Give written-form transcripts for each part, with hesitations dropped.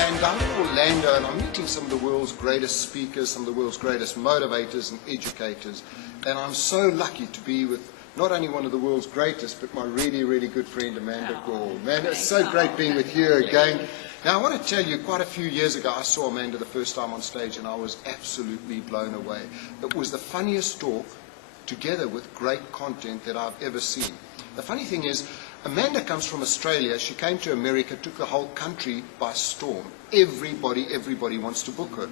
Suzanne, down in Orlando, and I'm meeting some of the world's greatest speakers, some of the world's greatest motivators and educators. And I'm so lucky to be with not only one of the world's greatest, but my really, really good friend, Amanda Gore. Man, it's so great being with you again. Now, I want to tell you, quite a few years ago, I saw Amanda the first time on stage, and I was absolutely blown away. It was the funniest talk, together with great content, that I've ever seen. The funny thing is, Amanda comes from Australia. She came to America, took the whole country by storm. Everybody wants to book her.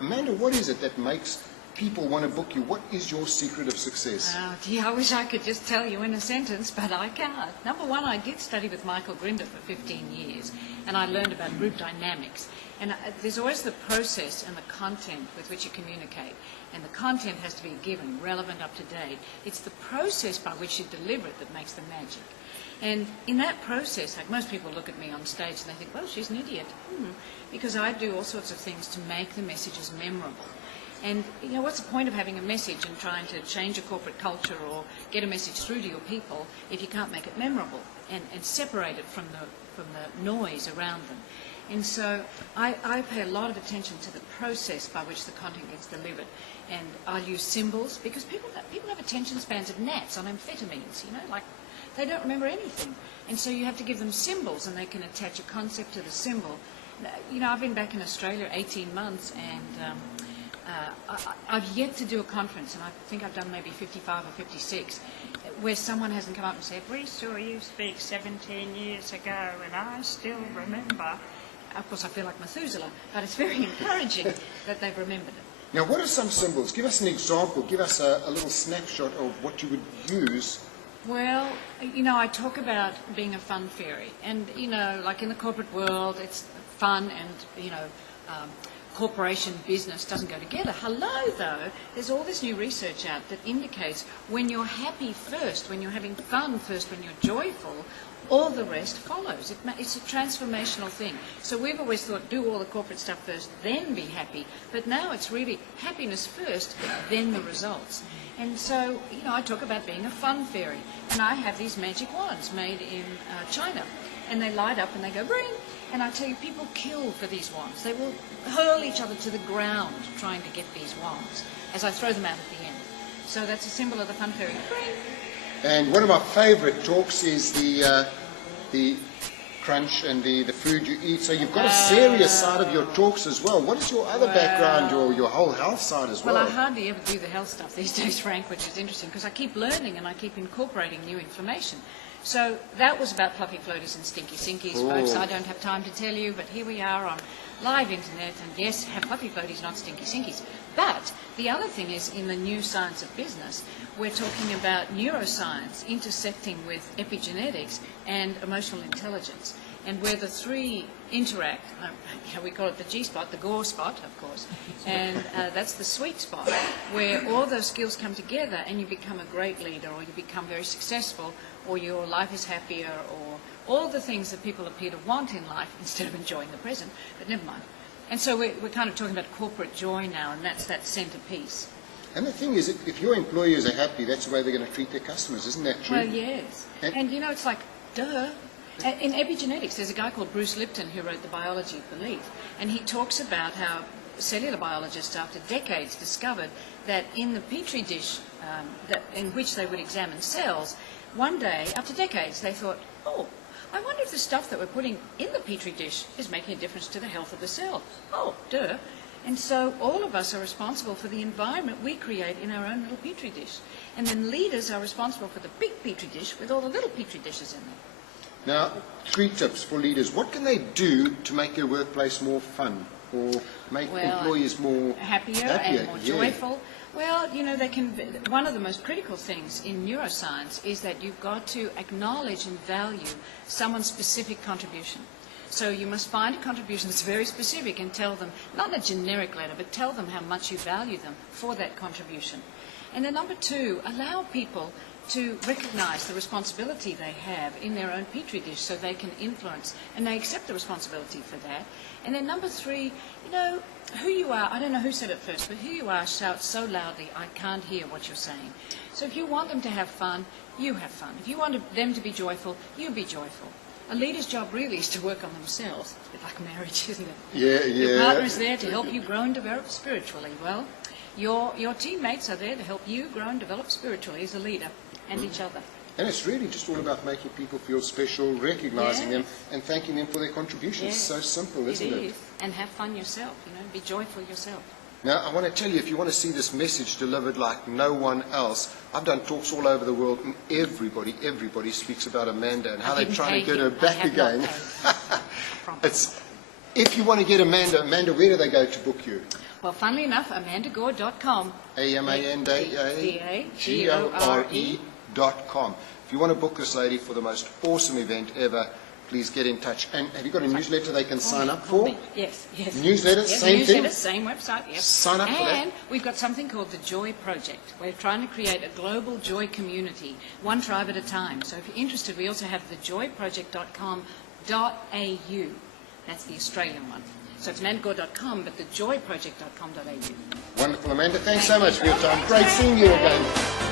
Amanda, what is it that makes people want to book you? What is your secret of success? Oh, gee, I wish I could just tell you in a sentence, but I can't. Number one, I did study with Michael Grinder for 15 years, and I learned about group dynamics. And there's always the process and the content with which you communicate. And the content has to be given, relevant, up to date. It's the process by which you deliver it that makes the magic. And in that process, like most people look at me on stage and they think, well, she's an idiot. Because I do all sorts of things to make the messages memorable. And, you know, what's the point of having a message and trying to change a corporate culture or get a message through to your people if you can't make it memorable and separate it from the noise around them? And so I pay a lot of attention to the process by which the content gets delivered. And I'll use symbols because people have attention spans of gnats on amphetamines, you know, like they don't remember anything. And so you have to give them symbols and they can attach a concept to the symbol. You know, I've been back in Australia 18 months and I've yet to do a conference, and I think I've done maybe 55 or 56, where someone hasn't come up and said, we saw you speak 17 years ago and I still remember. Of course, I feel like Methuselah, but it's very encouraging that they've remembered it. Now, what are some symbols? Give us an example. Give us a little snapshot of what you would use. Well, you know, I talk about being a fun fairy. And, you know, like in the corporate world, it's fun and, you know, corporation business doesn't go together. Hello, though, there's all this new research out that indicates when you're happy first, when you're having fun first, when you're joyful, all the rest follows. It's a transformational thing. So we've always thought, do all the corporate stuff first, then be happy. But now it's really happiness first, then the results. And so, you know, I talk about being a fun fairy. And I have these magic wands made in China. And they light up and they go, bring. And I tell you, people kill for these wands. They will hurl each other to the ground trying to get these wands as I throw them out at the end. So that's a symbol of the fun fairy. Bring. And one of my favourite talks is the crunch and the food you eat. So you've got a serious side of your talks as well. What is your other background, your whole health side as well? Well, I hardly ever do the health stuff these days, Frank, which is interesting because I keep learning and I keep incorporating new information. So that was about fluffy floaties and stinky sinkies, folks. I don't have time to tell you, but here we are on live internet, and yes, have fluffy floaties, not stinky sinkies. But the other thing is, in the new science of business, we're talking about neuroscience intersecting with epigenetics and emotional intelligence, and where the three interact. We call it the G-spot, the Gore spot, of course, and that's the sweet spot, where all those skills come together and you become a great leader, or you become very successful, or your life is happier, or all the things that people appear to want in life instead of enjoying the present, but never mind. And so we're kind of talking about corporate joy now, and that's that centerpiece. And the thing is, if your employees are happy, that's the way they're going to treat their customers, isn't that true? Well, yes. And you know, it's like, duh. In epigenetics, there's a guy called Bruce Lipton who wrote The Biology of Belief, and he talks about how cellular biologists, after decades, discovered that in the petri dish in which they would examine cells, one day, after decades, they thought, oh, I wonder if the stuff that we're putting in the petri dish is making a difference to the health of the cell. Oh, duh. And so all of us are responsible for the environment we create in our own little petri dish. And then leaders are responsible for the big petri dish with all the little petri dishes in there. Now, 3 tips for leaders. What can they do to make their workplace more fun or make employees more happier and more joyful? Well, you know, one of the most critical things in neuroscience is that you've got to acknowledge and value someone's specific contribution. So you must find a contribution that's very specific and tell them, not a generic letter, but tell them how much you value them for that contribution. And then number 2, allow people to recognize the responsibility they have in their own petri dish so they can influence, and they accept the responsibility for that. And then number 3, you know, who you are, I don't know who said it first, but who you are shouts so loudly, I can't hear what you're saying. So if you want them to have fun, you have fun. If you want them to be joyful, you be joyful. a leader's job really is to work on themselves. It's a bit like marriage, isn't it? Yeah, Your yeah. partner is there to help you grow and develop spiritually. Well, your teammates are there to help you grow and develop spiritually as a leader and each other. And it's really just all about making people feel special, recognizing them, Yes. and thanking them for their contributions. Yes. So simple, isn't It it? is. And have fun yourself, be joyful yourself. Now, I want to tell you, if you want to see this message delivered like no one else, I've done talks all over the world, and everybody speaks about Amanda and how they're trying to get her back again. If you want to get Amanda, where do they go to book you? Well, funnily enough, amandagore.com. AMANDAGORE.com. If you want to book this lady for the most awesome event ever, please get in touch. And have you got a newsletter they can sign up for? Yes. Newsletter, Yes, same newsletter, thing? same website, yes. Sign up for that. And we've got something called the Joy Project. We're trying to create a global joy community, one tribe at a time. So if you're interested, we also have thejoyproject.com.au. That's the Australian one. So it's amandagore.com, but thejoyproject.com.au. Wonderful, Amanda. Thanks so much for your time. Great seeing you again.